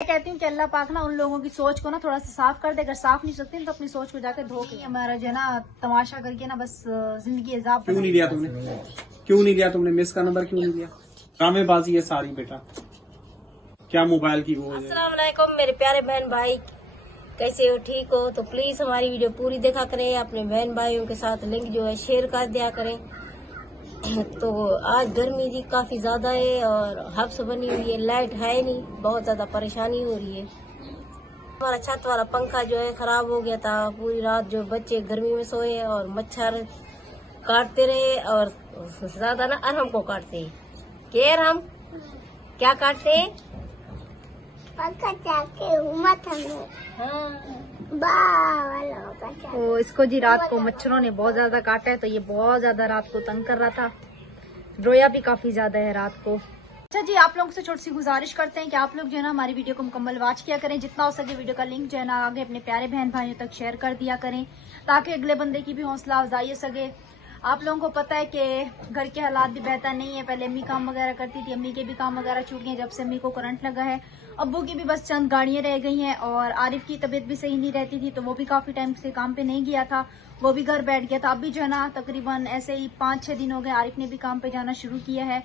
कहती हूँ कि अल्लाह पाक ना उन लोगों की सोच को ना थोड़ा सा साफ कर दे। अगर साफ नहीं सकती तो अपनी सोच को जाकर धो के हमारा जो है ना तमाशा करके ना बस जिंदगी अजाब। क्यों नहीं लिया तुमने? क्यों नहीं लिया तुमने? मिस का नंबर क्यों नहीं लिया? ड्रामेबाजी है सारी बेटा। क्या मोबाइल की वो? अस्सलाम वालेकुम मेरे प्यारे बहन भाई, कैसे हो? ठीक हो? तो प्लीज हमारी वीडियो पूरी देखा करें, अपने बहन भाइयों के साथ लिंक जो है शेयर कर दिया करें। तो आज गर्मी जी काफी ज्यादा है और हब्स बनी हुई है, लाइट है नहीं, बहुत ज्यादा परेशानी हो रही है। हमारा छत वाला पंखा जो है खराब हो गया था, पूरी रात जो बच्चे गर्मी में सोए और मच्छर काटते रहे और ज्यादा ना अरहम को काटते हैं। क्या अरहम क्या काटते हैं? पंखा चाके उमत तो इसको जी रात को मच्छरों ने बहुत ज्यादा काटा है, तो ये बहुत ज्यादा रात को तंग कर रहा था, रोया भी काफी ज्यादा है रात को। अच्छा जी, आप लोगों से छोटी सी गुजारिश करते हैं कि आप लोग जो है ना हमारी वीडियो को मुकम्मल वॉच किया करें, जितना हो सके वीडियो का लिंक जो है ना आगे अपने प्यारे बहन भाइयों तक शेयर कर दिया करें, ताकि अगले बंदे की भी हौसला अफजाई हो सके। आप लोगों को पता है कि घर के हालात भी बेहतर नहीं है। पहले अम्मी काम वगैरह करती थी, अम्मी के भी काम वगैरह छूट गए जब से अम्मी को करंट लगा है। अब्बू की भी बस चंद गाड़ियां रह गई हैं और आरिफ की तबीयत भी सही नहीं रहती थी, तो वो भी काफी टाइम से काम पे नहीं गया था, वो भी घर बैठ गया था। अभी जो है ना तकरीबन ऐसे ही 5-6 दिन हो गए आरिफ ने भी काम पे जाना शुरू किया है।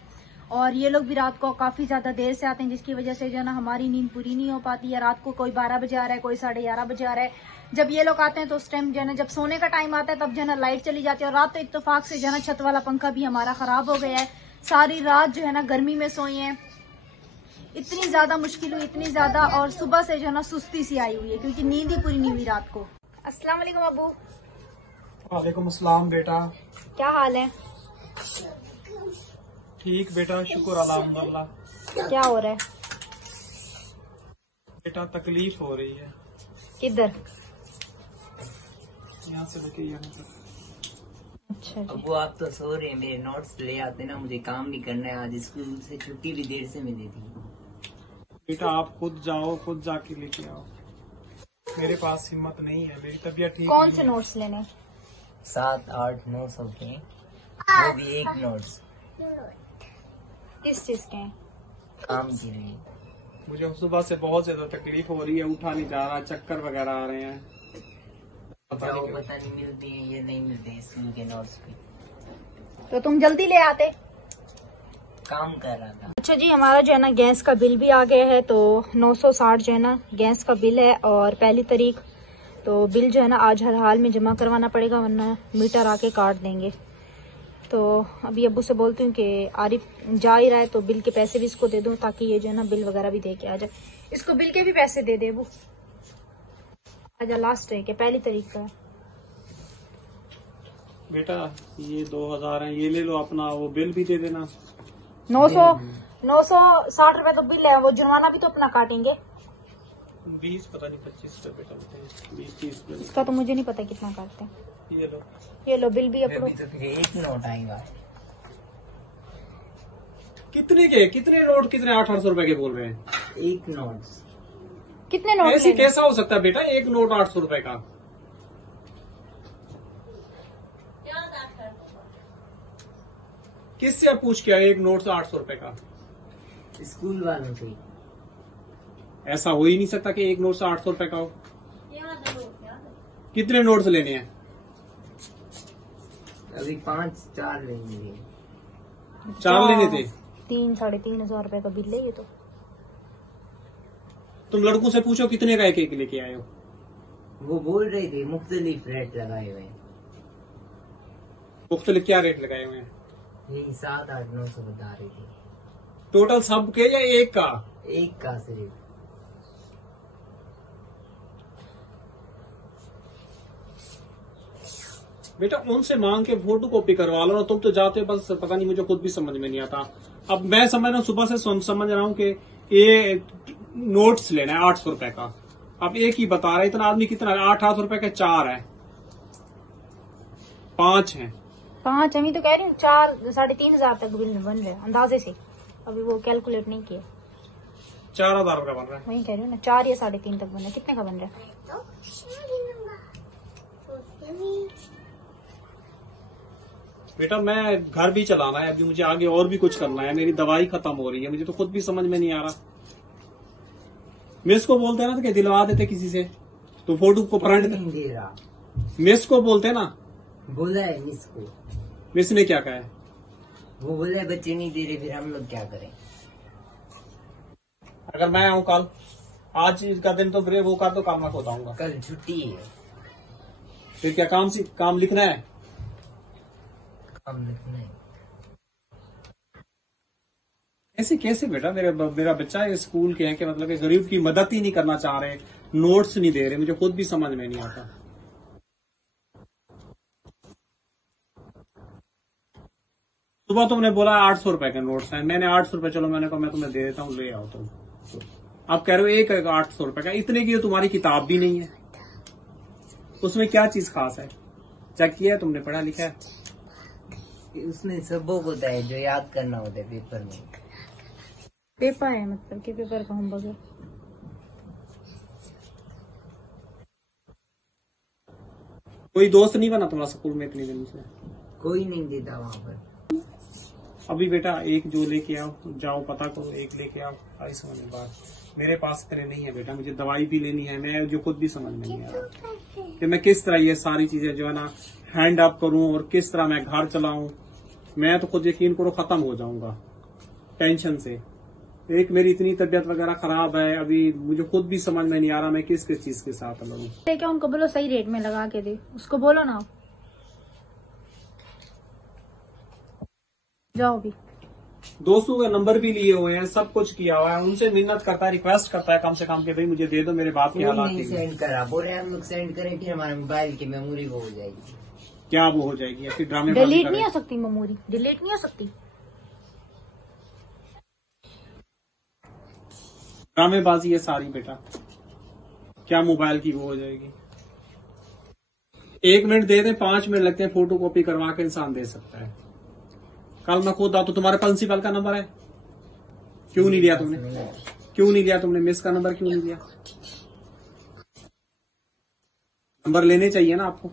और ये लोग भी रात को काफी ज्यादा देर से आते हैं, जिसकी वजह से जो है ना हमारी नींद पूरी नहीं हो पाती है। रात को कोई 12 बजे आ रहा है, कोई 11:30 बजे आ रहा है। जब ये लोग आते हैं तो उस टाइम जो है ना जब सोने का टाइम आता है तब जो है ना लाइट चली जाती है। और रात तो इत्तेफाक से जो है ना छत वाला पंखा भी हमारा खराब हो गया है। सारी रात जो है ना गर्मी में सोई है, इतनी ज्यादा मुश्किल हुई, इतनी ज्यादा। और सुबह से जो है ना सुस्ती सी आई हुई है क्योंकि नींद ही पूरी नहीं हुई रात को। अस्सलाम वालेकुम अबू। वालेकुम अस्सलाम बेटा, क्या हाल है? ठीक बेटा, शुक्र अल्हम्दुलिल्लाह। क्या हो रहा है बेटा? तकलीफ हो रही है। किधर? यहाँ से लेके यहाँ तक। अच्छा जी। अब वो आप तो सो रहे हैं, मेरे नोट्स ले आते ना, मुझे काम नहीं करना है। आज स्कूल से छुट्टी भी देर से मिली थी। बेटा आप खुद जाओ, खुद जाके लेके आओ। मेरे पास हिम्मत नहीं है, मेरी तबीयत ठीक कौन नहीं से है। नोट्स लेने? 7-8 नोट्स होते हैं, वो भी एक नोट्स किस चीज के हैं? काम के लिए। मुझे सुबह से बहुत ज्यादा तकलीफ हो रही है, उठा नहीं जा रहा, चक्कर वगैरह आ रहे हैं। पता वो नहीं क्यों। पता नहीं मिलती है, ये नहीं मिलते हैं स्कूल के नोट्स भी। तो तुम जल्दी ले आते। काम कर रहा था। अच्छा जी, हमारा जो है ना गैस का बिल भी आ गया है, तो 960 जो है ना गैस का बिल है और 1 तारीख। तो बिल जो है ना आज हर हाल में जमा करवाना पड़ेगा, वरना मीटर आके काट देंगे। तो अभी अब्बू से बोलती हूँ कि आरिफ जा ही रहा है तो बिल के पैसे भी इसको दे दूँ, ताकि ये जो है ना बिल वगैरह भी दे के आ जाए। इसको बिल के भी पैसे दे दे अब्बू। आज लास्ट है कि 1 तारीख का है। बेटा ये 2000 है, ये ले लो अपना, वो बिल भी दे देना। 960 रुपए तो बिल है, वो जुर्माना भी तो अपना काटेंगे। 20 पता नहीं 25 रुपए बेटा, 20-30 रुपए। इसका तो मुझे नहीं पता कितना काटते हैं। ये लो। बिल भी अपलोड। अभी तो फिर एक नोट आएगा। कितने के? कितने नोट? कितने? 800 रुपए के बोल रहे हैं? एक नोट्स कितने नोट ऐसे लेने? कैसा हो सकता है बेटा? एक नोट 800 रुपए का? किससे आप पूछ के आए एक नोट से 800 रुपए का? स्कूल वालों से। ऐसा हो ही नहीं सकता कि एक नोट से 800 रुपए का हो। कितने नोट्स लेने हैं? अभी 5-4 लेंगे। 4 लेने थे। 3-3.5 हजार रुपए का बिल है ये तो। तुम लड़कों से पूछो कितने का एक लेके आए हो। वो बोल रहे थे मुख्तलिफ रेट लगाए हुए हैं। मुख्तलिफ क्या रेट लगाए हुए हैं? यही 7-8-900 बता रहे थे। टोटल सब के या एक का? एक का सिर्फ। बेटा उनसे मांग के फोटो कॉपी करवा लो ना, तुम तो जाते हो बस, पता नहीं, मुझे खुद भी समझ में नहीं आता। अब मैं समझ रहा हूँ, सुबह से समझ रहा हूँ कि ये नोट्स लेना है 800 रुपए का। अब एक ही बता रहा है, इतना आदमी कितना? 800 रुपए के 4 है, 5 है। 5 अभी तो कह रही हूँ 4-3.5 हजार तक बिल बन रहा है अंदाजे से, अभी वो कैलकुलेट नहीं किया। 4000 रुपया बन रहा है। वही कह रही हूँ ना, 4 या 3.5 तक बन रहा है। कितने का बन रहा है? बेटा मैं घर भी चलाना है, अभी मुझे आगे और भी कुछ करना है, मेरी दवाई खत्म हो रही है, मुझे तो खुद भी समझ में नहीं आ रहा। मिस को बोलते ना तो क्या दिलवा देते किसी से, तो फोटो को प्रिंट नहीं दे रहा। मिस को बोलते ना। बोला है मिस को, मिस ने क्या कहा है? वो बोला है बच्चे नहीं दे रहे, फिर हम लोग क्या करें? अगर मैं आऊँ कल, आज का दिन तो फिर वो कर दो, काम मैं खुद आऊंगा। कल छुट्टी है। फिर क्या काम लिखना है? काम लिखना है। कैसे बेटा, मेरा बच्चा है, स्कूल के हैं कि मतलब कि गरीब की मदद ही नहीं करना चाह रहे, नोट्स नहीं दे रहे, मुझे खुद भी समझ में नहीं आता। सुबह तुमने बोला 800 रुपए के नोट्स हैं, मैंने 800 रुपए, चलो मैंने कहा मैं तुम्हें दे देता हूँ, ले आओ तुम। आप कह रहे हो एक 800 रुपए का, इतने की तुम्हारी किताब भी नहीं है, उसमें क्या चीज खास है? चेक किया है तुमने, पढ़ा लिखा है? उसमें सबक होता है जो याद करना होता है पेपर में। पेपर है मतलब कि पेपर का होमवर्क है। कोई दोस्त नहीं बना तुम्हारा स्कूल में इतने दिन से? कोई नहीं देता वहाँ पर। अभी बेटा एक जो लेके आओ, जाओ पता करो, एक लेके आओ, आई समझ में बात। मेरे पास इतने नहीं है बेटा, मुझे दवाई भी लेनी है, मैं जो खुद भी समझ में नहीं आ रहा कि मैं किस तरह ये सारी चीजें जो है ना हैंड अप करूं और किस तरह मैं घर चलाऊं। मैं तो खुद यकीन करो खत्म हो जाऊंगा टेंशन से। एक मेरी इतनी तबीयत वगैरह खराब है, अभी मुझे खुद भी समझ में नहीं आ रहा मैं किस किस चीज के साथ लड़ूं। क्या उनको बोलो सही रेट में लगा के दे, उसको बोलो ना। जाओ भी। दोस्तों का नंबर भी लिए हुए हैं, सब कुछ किया हुआ है, उनसे मिन्नत करता है, रिक्वेस्ट करता है कम से कम कि भाई मुझे दे दो, मेरे बाप के हालात नहीं सेंड करा, बोल रहे हम लोग सेंड करें, फिर हमारे मोबाइल की मेमोरी वो हो जाएगी। क्या वो हो जाएगी? फिर ड्रामे डिलीट नहीं हो सकती मेमोरी, डिलीट नहीं हो सकती। ड्रामेबाजी है सारी बेटा, क्या मोबाइल की वो हो जाएगी? 1 मिनट दे दें, 5 मिनट लगते हैं, फोटो कॉपी करवा के इंसान दे सकता है। कल मैं खुद आता, तो तुम्हारे प्रिंसिपल का नंबर है, क्यों नहीं लिया तुमने? क्यों नहीं लिया तुमने? मिस का नंबर क्यों नहीं लिया? नंबर लेने चाहिए ना आपको,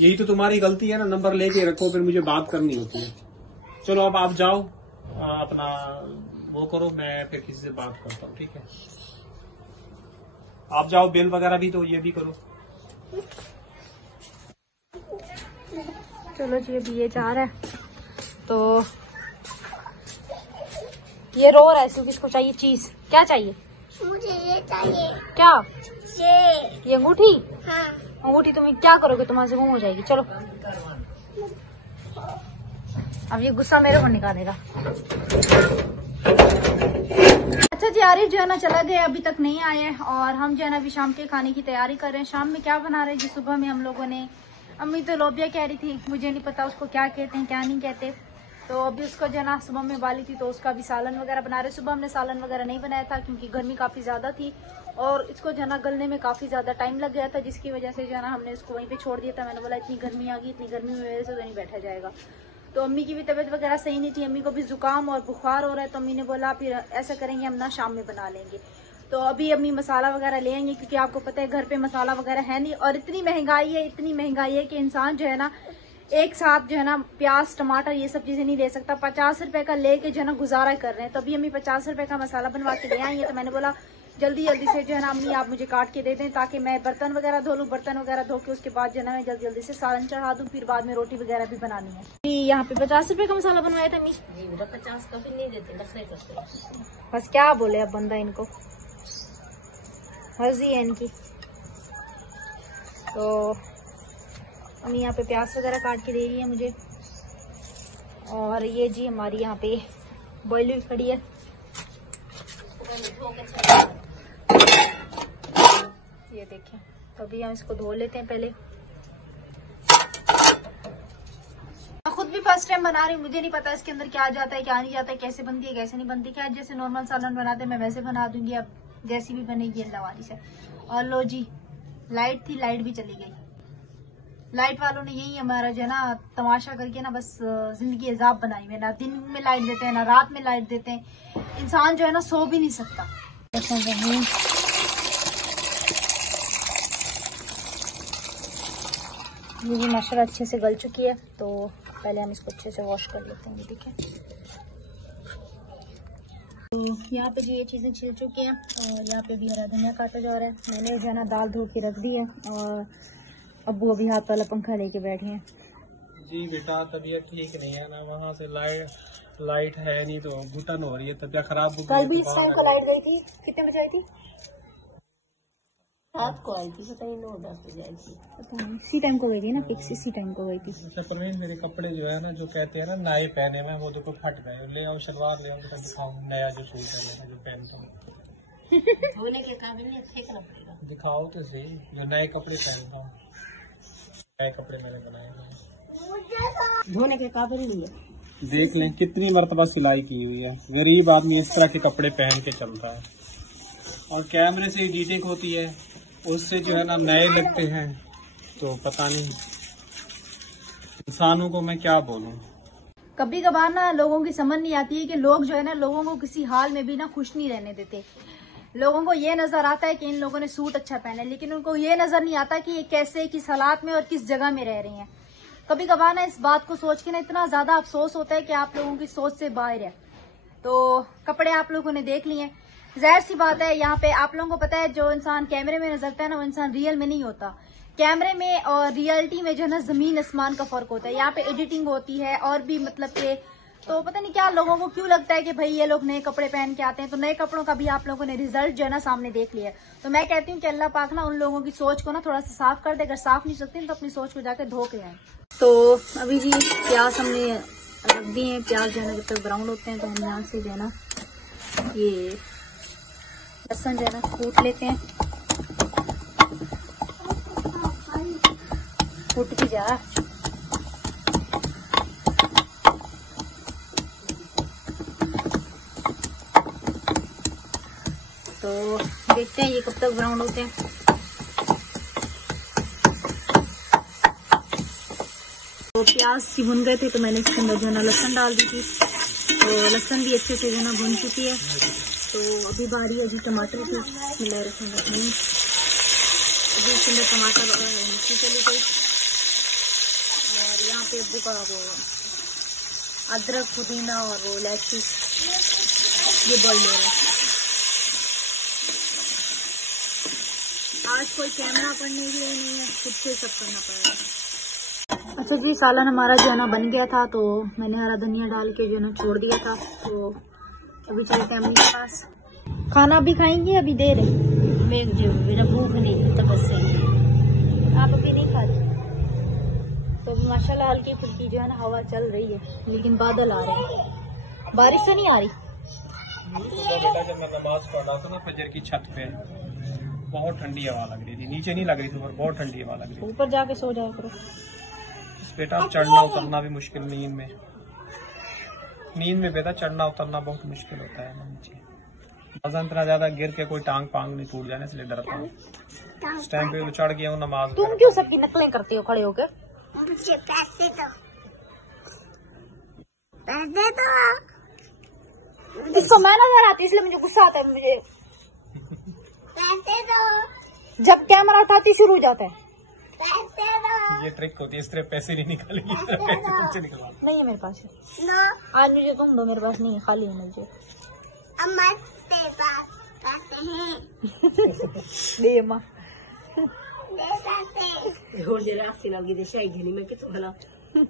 यही तो तुम्हारी गलती है ना, नंबर लेके रखो, फिर मुझे बात करनी होती है। चलो अब आप जाओ, अपना वो करो, मैं फिर किसी से बात करता हूँ, ठीक है? आप जाओ, बिल वगैरह भी तो ये भी करो। चलो जी, अभी ये जा रहा है तो ये रो रहा है, क्योंकि इसको चाहिए चीज। क्या चाहिए? मुझे ये चाहिए। क्या? ये अंगूठी? हाँ। अंगूठी तुम क्या करोगे, तुम्हारे से गुम हो जाएगी। चलो अब ये गुस्सा मेरे को निकालेगा। अच्छा जी, आरिफ जो है ना चला गया, अभी तक नहीं आए, और हम जो है ना अभी शाम के खाने की तैयारी कर रहे हैं। शाम में क्या बना रहे हैं जी? सुबह में हम लोगों ने, अम्मी तो लोबिया कह रही थी, मुझे नहीं पता उसको क्या कहते हैं क्या नहीं कहते, तो अभी उसको जो है ना सुबह में बाली थी तो उसका भी सालन वगैरह बना रहे। सुबह हमने सालन वगैरह नहीं बनाया था क्योंकि गर्मी काफ़ी ज़्यादा थी और इसको जो है ना गलने में काफ़ी ज़्यादा टाइम लग गया था, जिसकी वजह से जो है ना हमने इसको वहीं पे छोड़ दिया था। मैंने बोला इतनी गर्मी आ गई, इतनी गर्मी में वजह से तो नहीं बैठा जाएगा। तो अम्मी की भी तबीयत वगैरह सही नहीं थी, अम्मी को भी जुकाम और बुखार हो रहा है, तो अम्मी ने बोला फिर ऐसा करेंगे हम ना शाम में बना लेंगे। तो अभी अम्मी मसाला वगैरह ले आएंगे, क्योंकि आपको पता है घर पे मसाला वगैरह है नहीं, और इतनी महंगाई है कि इंसान जो है ना एक साथ जो है ना प्याज टमाटर ये सब चीजें नहीं ले सकता। 50 रुपए का लेके जो है ना गुजारा कर रहे हैं। तो अभी अम्मी 50 रुपए का मसाला बनवा के ले आई है, तो मैंने बोला जल्दी जल्दी से जो है ना अम्मी आप मुझे काट के दे दें, ताकि मैं बर्तन वगैरह धो लूँ। बर्तन वगैरह धो के उसके बाद जो है ना मैं जल्दी जल्दी से सालन चढ़ा दूँ, फिर बाद में रोटी वगैरह भी बनानी है। यहाँ पे 50 रुपए का मसाला बनवाया था अम्मी। 50 का भी नहीं देते, नखरे करते हैं। बस क्या बोले अब बंदा, इनको हर्जी है इनकी। तो अम्मी यहाँ पे प्याज वगैरह काट के दे रही है मुझे, और ये जी हमारी यहाँ पे बॉयल हुई खड़ी है। ये देखें, तो अभी हम इसको धो लेते हैं पहले। मैं खुद भी फर्स्ट टाइम बना रही हूँ, मुझे नहीं पता इसके अंदर क्या जाता है क्या नहीं जाता है, कैसे बनती है कैसे नहीं बनती। क्या जैसे नॉर्मल सालन बनाते हैं मैं वैसे बना दूंगी, अब जैसी भी बनेगी अल्लाह वाली से। और लो जी, लाइट थी, लाइट भी चली गई। लाइट वालों ने यही हमारा जो है ना तमाशा करके ना बस जिंदगी अजाब बनाई है। ना दिन में लाइट देते हैं ना रात में लाइट देते हैं, इंसान जो है ना सो भी नहीं सकता। ये भी माशाल्लाह अच्छे से गल चुकी है, तो पहले हम इसको अच्छे से वॉश कर लेते हैं। ठीक है, तो यहाँ पे जो ये चीज़ें छिल चुकी हैं और यहाँ पे भी हरा धनिया काटा जा रहा है। मैंने जो है ना दाल धो के रख दी है और अब्बू अभी हाथ वाला पंखा लेके बैठे हैं। जी बेटा तबीयत ठीक नहीं है ना, वहाँ से लाइट है नहीं तो घुटन हो रही है, तबीयत खराब हो गई। कल भी इस टाइम को लाइट गई थी, कितने बजे आई थी? रात को आई थी, पता नहीं 9-10 बजे आई थी। इसी टाइम को गई थी ना, फिक्स इसी टाइम को गई थी। अच्छा परवीन, मेरे कपड़े जो है ना, जो कहते हैं ना नए पहने में, वो देखो फट गए। ले आओ शलवार, ले आओ बेटा, दिखाओ नया जो सूट है जो पहनता हूँ। धोने के काबिल नहीं, फेंकना पड़ेगा। दिखाओ तो सही, जो नए कपड़े पहनता हूँ, नए कपड़े मैंने बनाए हैं। धोने के काबिल नहीं है। देख लें कितनी मर्तबा सिलाई की हुई है। गरीब आदमी इस तरह के कपड़े पहन के चलता है, और कैमरे से एडिटिंग होती है, उससे जो है ना नए लगते हैं। तो पता नहीं इंसानों को मैं क्या बोलूं। कभी कभार ना लोगों की समझ नहीं आती है कि लोग जो है ना लोगों को किसी हाल में भी ना खुश नहीं रहने देते। लोगों को ये नजर आता है कि इन लोगों ने सूट अच्छा पहना है, लेकिन उनको ये नजर नहीं आता कि ये कैसे, किस हालात में और किस जगह में रह रही हैं। कभी कभार ना इस बात को सोच के ना इतना ज्यादा अफसोस होता है कि आप लोगों की सोच से बाहर है। तो कपड़े आप लोगों ने देख लिए, जाहिर सी बात है यहाँ पे आप लोगों को पता है जो इंसान कैमरे में नजरता है ना वो इंसान रियल में नहीं होता। कैमरे में और रियलिटी में जो है ना जमीन आसमान का फर्क होता है। यहाँ पे एडिटिंग होती है और भी मतलब के, तो पता नहीं क्या लोगों को क्यों लगता है कि भाई ये लोग नए कपड़े पहन के आते हैं। तो नए कपड़ों का भी आप लोगों ने रिजल्ट जो है ना सामने देख लिया है। तो मैं कहती हूँ कि अल्लाह पाक ना उन लोगों की सोच को ना थोड़ा सा साफ कर दे। अगर साफ नहीं सकते तो अपनी सोच को जाकर धो के आए। तो अभी जी प्याज हमने रख दिए हैं। प्याज जो है ना जब तक ब्राउन होते हैं तो हम यहाँ से जो है ना ये लहसुन जो है ना कूट लेते हैं। फूट की जा तो देखते हैं ये कब तक ब्राउन होते हैं। तो प्याज की भुन गए थे तो मैंने इसके अंदर जो है ना लहसुन डाल दी थी। तो लहसुन भी अच्छे से जो है ना भुन चुकी है। तो अभी बारी है जी टमाटर की। अभी इसके अंदर टमाटर मिर्ची चली गई और यहाँ पे अब्बू का वो अदरक, पुदीना और वो इलायची ये बॉइल हो रहा है। आज कोई कैमरा पड़ने के लिए नहीं है, खुद से सब करना पड़ेगा। अच्छा जी, सालन हमारा जो है ना बन गया था तो मैंने हरा धनिया डाल के जो है ना छोड़ दिया था। तो अभी चलते हैं अम्मी के पास। खाना भी खाएंगे, अभी दे रहे मेरा भूख नहीं तब से आप अभी नहीं खा रहे। तो माशाल्लाह हल्की फुल्की जो है ना हवा चल रही है, लेकिन बादल आ रहे हैं। बारिश तो नहीं आ रही। जब मैं नमाज पढ़ा था ना फजर की छत पे, बहुत ठंडी हवा लग रही थी। नीचे नहीं लग रही थी, ऊपर बहुत ठंडी हवा लग रही थी। ऊपर जाके सो जाया करो बेटा, चढ़ना उतरना भी मुश्किल। नींद में बेटा चढ़ना उतरना बहुत मुश्किल होता है नीचे। वजन इतना ज्यादा गिर के कोई टांग पांग नहीं टूट जाने, इसलिए डरता हूँ। इस टाइम पे चढ़ गया हूँ नमाज। तुम क्यों सबकी नकलें करते हो खड़े होकर? मुझे पैसे दो, पैसे दो। इसको मैं नजर आती इसलिए मुझे गुस्सा आता है। मुझे पैसे दो, जब कैमरा उठाती शुरू हो जाता है। पैसे दो। ये ट्रिक होती है, इस तरह पैसे नहीं निकालेगी, इस तरह पैसे तुमसे निकलवा। नहीं है मेरे पास। नो, आज मुझे तुम दो, मेरे पास नहीं है, खाली है मुझे। अम्मा तेरे पास पैसे हैं? दे अम्मा। दे पैसे, और जरा आसी लगी थी शाही घनी में कितना भला दे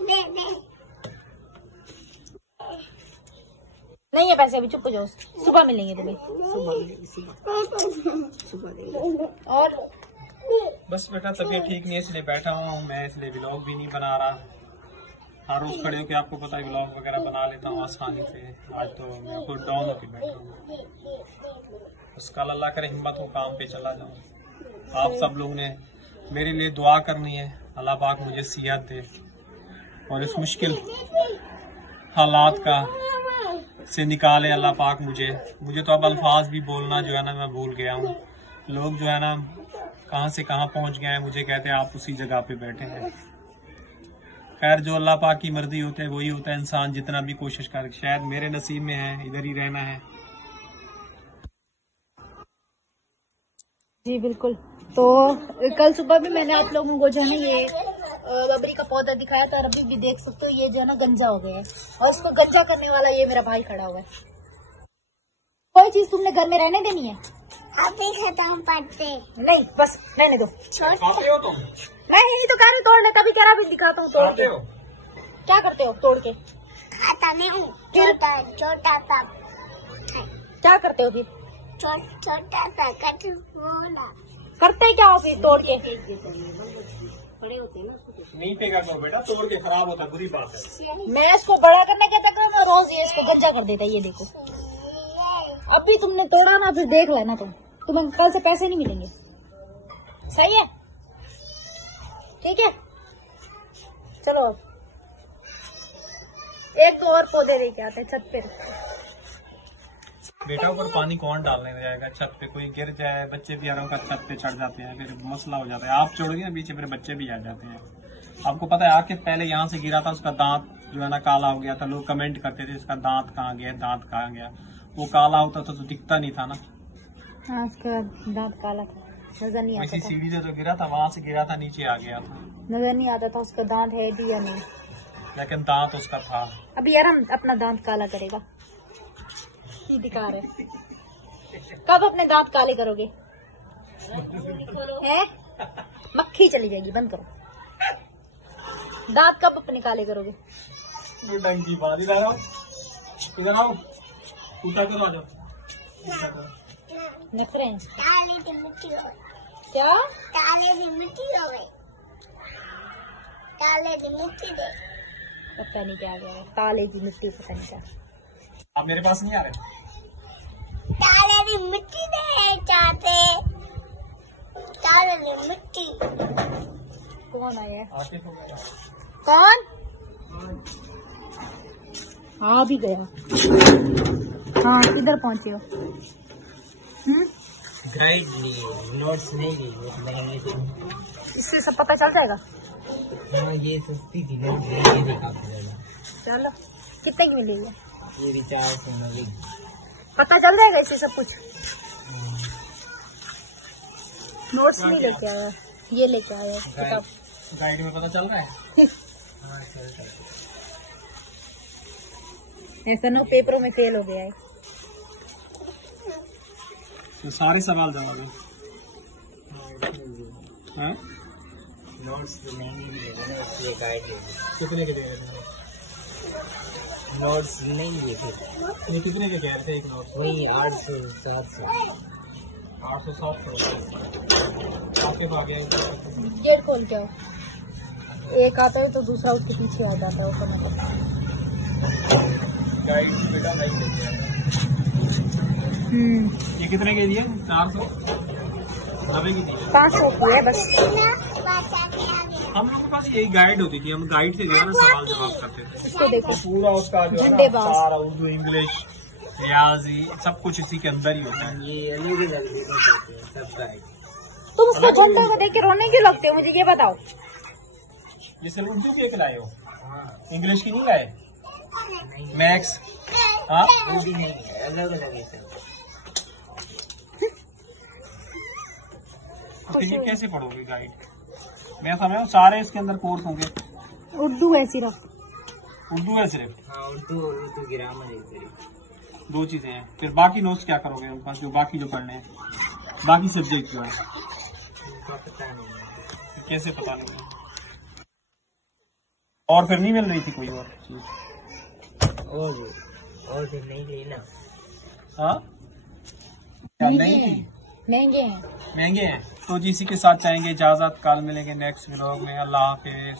दे दे। नहीं है पैसे, अभी चुप हो जाओ, सुबह मिलेंगे तुम्हें। सुबह देंगे। और बस बेटा तबीयत ठीक नहीं है इसलिए बैठा हुआ हूँ मैं, इसलिए व्लॉग भी नहीं बना रहा। हर रोज खड़े होकर आपको पता है व्लॉग वगैरह बना लेता हूँ आसानी से। आज तो मैं खुद डाउन होकर बैठा हूँ। बस कल अल्लाह करे हिम्मत हो काम पे चला जाऊँ। आप सब लोग ने मेरे लिए दुआ करनी है, अल्लाह पाक मुझे सेहत दे और इस मुश्किल हालात का से निकाले अल्लाह पाक मुझे। तो अब अल्फाज भी बोलना जो है ना मैं भूल गया हूँ। लोग जो है ना कहाँ से कहाँ पहुँच गए हैं, मुझे कहते हैं आप उसी जगह पे बैठे हैं। खैर जो अल्लाह पाक की मर्जी होते है वही होता है। इंसान जितना भी कोशिश करे, शायद मेरे नसीब में है इधर ही रहना है। जी बिल्कुल। तो कल सुबह भी मैंने आप लोगों को जो है ना ये बबरी का पौधा दिखाया था और अभी भी देख सकते हो ये जो है ना गंजा हो गया है और इसको गंजा करने वाला ये मेरा भाई खड़ा हुआ है। कोई चीज तुमने घर में रहने देनी है? अभी खत्म पढ़ते नहीं, बस रहने दो। खाते हो तुम? मैं यही तो कह रही हूँ तोड़ ले, तभी कह रहा भी दिखाता हूँ तोड़ खाते के। हो? क्या करते हो तोड़ के? खाता नहीं हूँ। छोटा छोटा सा क्या करते हो फिर? छोटा सा कटोरा। करते क्या हो फिर तोड़ के? नहीं फेंका करो बेटा, तोड़ के खराब होता, बुरी बात है। मैं इसको बड़ा करने के चक्कर में रोज ये इसको गंजा कर देता है। ये देखो, अभी तुमने तोड़ा ना, फिर देख लेना तुम्हें कल से पैसे नहीं मिलेंगे। सही है? ठीक है, चलो अब एक दो और पौधे लेके आते हैं छत पे। बेटा ऊपर पानी कौन डालने जाएगा? छत पे कोई गिर जाए, बच्चे भी आराम का छत पे चढ़ जाते हैं, फिर मसला हो जाता है। आप छोड़ोगे ना पीछे, फिर बच्चे भी आ जाते हैं। आपको पता है आके पहले यहाँ से गिरा था, उसका दांत जो है ना काला हो गया था। लोग कमेंट करते थे इसका दांत कहाँ गया, दांत कहाँ गया। वो काला होता तो दिखता नहीं था ना। हाँ, उसका दांत काला था, नजर नहीं आता इसी था। सीढ़ी से तो गिरा था, वहां से गिरा था, नीचे आ गया था, नजर नहीं आता था उसका दांत है भी या नहीं। लेकिन दांत उसका था। अभी यार हम अपना दांत काला करेगा, ये दिखा रहे। कब अपने दांत काले करोगे? हैं? मक्खी चली जाएगी, बंद करो। दांत कब अपने काले करोगे? डंकी बात ही रहा हूँ। इधर आओ, उठा करो, आ जाओ। नखरे हैं। ताले की मिट्टी हो गई। क्या? ताले की मिट्टी हो गई। ताले की मिट्टी दे। पता नहीं क्या गया, ताले की मिट्टी, पता नहीं क्या। आप मेरे पास नहीं आ रहे? ताले की मिट्टी दे चाहते। ताले की मिट्टी। कौन आया? आके तो मेरा कौन आ भी गया? हाँ, किधर पहुँचे हो? गाइड लिए, नोट्स नहीं लिए, महंगे थे। इससे सब पता चल जाएगा। हाँ ये सस्ती थी ना, ये भी काफी ज्यादा। चलो, कितने की मिलेगी? ये भी 400 मिलेगी। पता चल जाएगा इससे सब कुछ। नोट्स नहीं लेके आया, ये लेके आया किताब। गाइड में पता चल रहा है? हाँ चलता है। ऐसा ना पेपरों में फेल हो गया है। तो सारे सवाल जवाब है। नोट्स तो नहीं लिए ना, इसलिए गाइड ले लिए। कितने के दे रहे थे? नोट्स नहीं लिए थे। ये कितने के कह रहे थे एक नोट? वही 800 700। 800-700 आपके तो आ गया। गेट खोल के आओ। एक आता है तो दूसरा उसके पीछे आ जाता है, उसका मतलब। गाइड बेटा गाइड लेते हैं। ये कितने के दिए? 400 की दी। 500 की है बस। हम लोग के पास यही गाइड होती थी, हम गाइड से जो है ना सवाल जवाब करते थे। इसको देखो, पूरा उसका जो है ना झंडेबाज। सारा उर्दू, इंग्लिश, रियाजी सब कुछ इसी के अंदर ही होता है। ये अलग ही लगते हैं सब गाइड। तुम उसको झंडे को देख के रोने क्यों लगते हो? मुझे ये बताओ। ये सिर्फ उर्दू के लाए हो, इंग्लिश की नहीं लाए? नहीं, मैथ्स? हाँ, वो भी नहीं है, अलग अलग है सब। तो ये कैसे पढ़ोगे गाइड? मैं समझ रहा हूँ सारे इसके अंदर कोर्स होंगे। उर्दू है सिर्फ। उर्दू है सिर्फ? हाँ उर्दू और उर्दू ग्रामर है सिर्फ। 2 चीजें हैं। फिर बाकी नोट्स क्या करोगे उनका, जो बाकी जो पढ़ने हैं, बाकी सब्जेक्ट जो है उनका पता नहीं है। कैसे पता नहीं? और फिर नहीं मिल रही थी कोई और चीज? और फिर नहीं लेना। हाँ क्या नहीं थी? महंगे हैं। महंगे हैं। तो जी इसी के साथ चाहेंगे इजाजत, कल मिलेंगे नेक्स्ट व्लॉग में। अल्लाह हाफिज।